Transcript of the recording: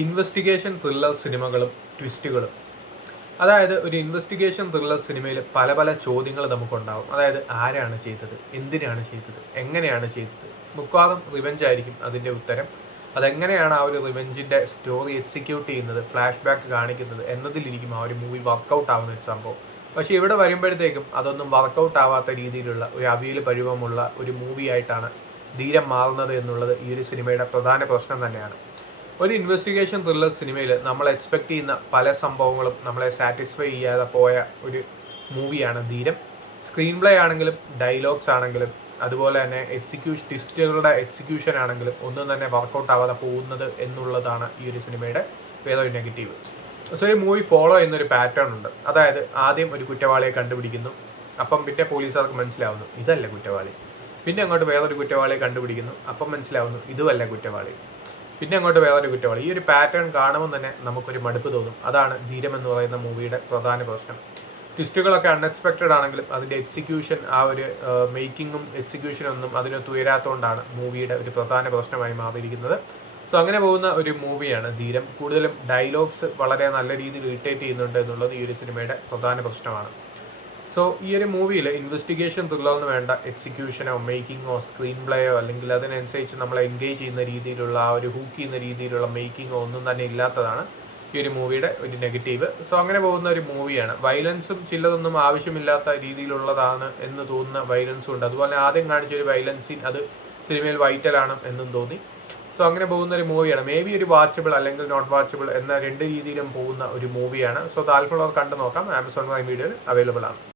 Investigation thriller സിനിമകളും ട്വിസ്റ്റുകളും. അതായത് ഒരു ഇൻവെസ്റ്റിഗേഷൻ ത്രില്ലർ സിനിമയിൽ പല പല ചോദ്യങ്ങൾ നമുക്കുണ്ടാവും. അതായത് ആരാണ് ചെയ്തത്, എന്തിനാണ് ചെയ്തത്, എങ്ങനെയാണ് ചെയ്തത്. മിക്കവാറും റിവെഞ്ച് ആയിരിക്കും അതിൻ്റെ ഉത്തരം. അതെങ്ങനെയാണ് ആ ഒരു റിവെഞ്ചിൻ്റെ സ്റ്റോറി എക്സിക്യൂട്ട് ചെയ്യുന്നത്, ഫ്ലാഷ് ബാക്ക് കാണിക്കുന്നത് എന്നതിലിരിക്കും ആ ഒരു മൂവി വർക്കൗട്ട് ആവുന്ന ഒരു സംഭവം. പക്ഷേ ഇവിടെ വരുമ്പോഴത്തേക്കും അതൊന്നും വർക്കൗട്ട് ആവാത്ത രീതിയിലുള്ള ഒരു അവിയൽ പരുവമുള്ള ഒരു മൂവി ആയിട്ടാണ് ധീരം മാറുന്നത് എന്നുള്ളത് ഈ ഒരു സിനിമയുടെ പ്രധാന പ്രശ്നം തന്നെയാണ്. ഒരു ഇൻവെസ്റ്റിഗേഷൻ ത്രില്ലർ സിനിമയിൽ നമ്മൾ എക്സ്പെക്ട് ചെയ്യുന്ന പല സംഭവങ്ങളും നമ്മളെ സാറ്റിസ്ഫൈ ചെയ്യാതെ പോയ ഒരു മൂവിയാണ് ധീരം. സ്ക്രീൻ പ്ലേ ആണെങ്കിലും ഡയലോഗ്സ് ആണെങ്കിലും അതുപോലെ തന്നെ ട്വിസ്റ്റുകളുടെ എക്സിക്യൂഷൻ ആണെങ്കിലും ഒന്നും തന്നെ വർക്കൗട്ട് ആവാതെ പോകുന്നത് എന്നുള്ളതാണ് ഈ ഒരു സിനിമയുടെ വേറൊരു നെഗറ്റീവ്. സോ ഈ മൂവി ഫോളോ ചെയ്യുന്നൊരു പാറ്റേൺ ഉണ്ട്. അതായത് ആദ്യം ഒരു കുറ്റവാളിയെ കണ്ടുപിടിക്കുന്നു, അപ്പം പിന്നെ പോലീസുകാർക്ക് മനസ്സിലാവുന്നു ഇതല്ല കുറ്റവാളി. പിന്നെ അങ്ങോട്ട് വേറൊരു കുറ്റവാളിയെ കണ്ടുപിടിക്കുന്നു, അപ്പം മനസ്സിലാവുന്നു ഇതുമല്ല കുറ്റവാളി. പിന്നെ അങ്ങോട്ട് വേറൊരു കുറ്റവാളി. ഈ ഒരു പാറ്റേൺ കാണുമ്പോൾ തന്നെ നമുക്കൊരു മടുപ്പ് തോന്നും. അതാണ് ധീരം എന്ന് പറയുന്ന മൂവിയുടെ പ്രധാന പ്രശ്നം. ട്വിസ്റ്റുകളൊക്കെ അൺഎക്സ്പെക്റ്റഡ് ആണെങ്കിലും അതിൻ്റെ എക്സിക്യൂഷൻ, ആ ഒരു മേക്കിങ്ങും എക്സിക്യൂഷനും ഒന്നും അതിനൊത്ത് ഉയരാത്തതുകൊണ്ടാണ് മൂവിയുടെ ഒരു പ്രധാന പ്രശ്നമായി മാറിയിരിക്കുന്നത്. സോ അങ്ങനെ പോകുന്ന ഒരു മൂവിയാണ് ധീരം. കൂടുതലും ഡയലോഗ്സ് വളരെ നല്ല രീതിയിൽ ഇറിറ്റേറ്റ് ചെയ്യുന്നുണ്ട് എന്നുള്ളത് ഈ ഒരു സിനിമയുടെ പ്രധാന പ്രശ്നമാണ്. സോ ഈ ഒരു മൂവിയിൽ ഇൻവെസ്റ്റിഗേഷൻ ത്രില്ലറിന് വേണ്ട എക്സിക്യൂഷനോ മേക്കിങ്ങോ സ്ക്രീൻ പ്ലേയോ അല്ലെങ്കിൽ അതിനനുസരിച്ച് നമ്മളെ എൻഗേജ് ചെയ്യുന്ന രീതിയിലുള്ള ആ ഒരു ഹൂക്ക് ചെയ്യുന്ന രീതിയിലുള്ള മേക്കിങ്ങോ ഒന്നും തന്നെ ഇല്ലാത്തതാണ് ഈ ഒരു മൂവിയുടെ ഒരു നെഗറ്റീവ്. സോ അങ്ങനെ പോകുന്ന ഒരു മൂവിയാണ്. വയലൻസും ചിലതൊന്നും ആവശ്യമില്ലാത്ത രീതിയിലുള്ളതാണ് എന്ന് തോന്നുന്ന വയലൻസും ഉണ്ട്. അതുപോലെ ആദ്യം കാണിച്ചൊരു വയലൻസിൻ അത് സിനിമയിൽ വൈറ്റലാണ് എന്നും തോന്നി. സോ അങ്ങനെ പോകുന്ന ഒരു മൂവിയാണ്. മേ ബി ഒരു വാച്ചബിൾ അല്ലെങ്കിൽ നോട്ട് വാച്ചബിൾ എന്ന രണ്ട് രീതിയിലും പോകുന്ന ഒരു മൂവിയാണ്. സോ താല്പര്യമുള്ളവർ കണ്ടു നോക്കാം. ആമസോൺ പ്രൈം വീഡിയോയിൽ അവൈലബിൾ ആണ്.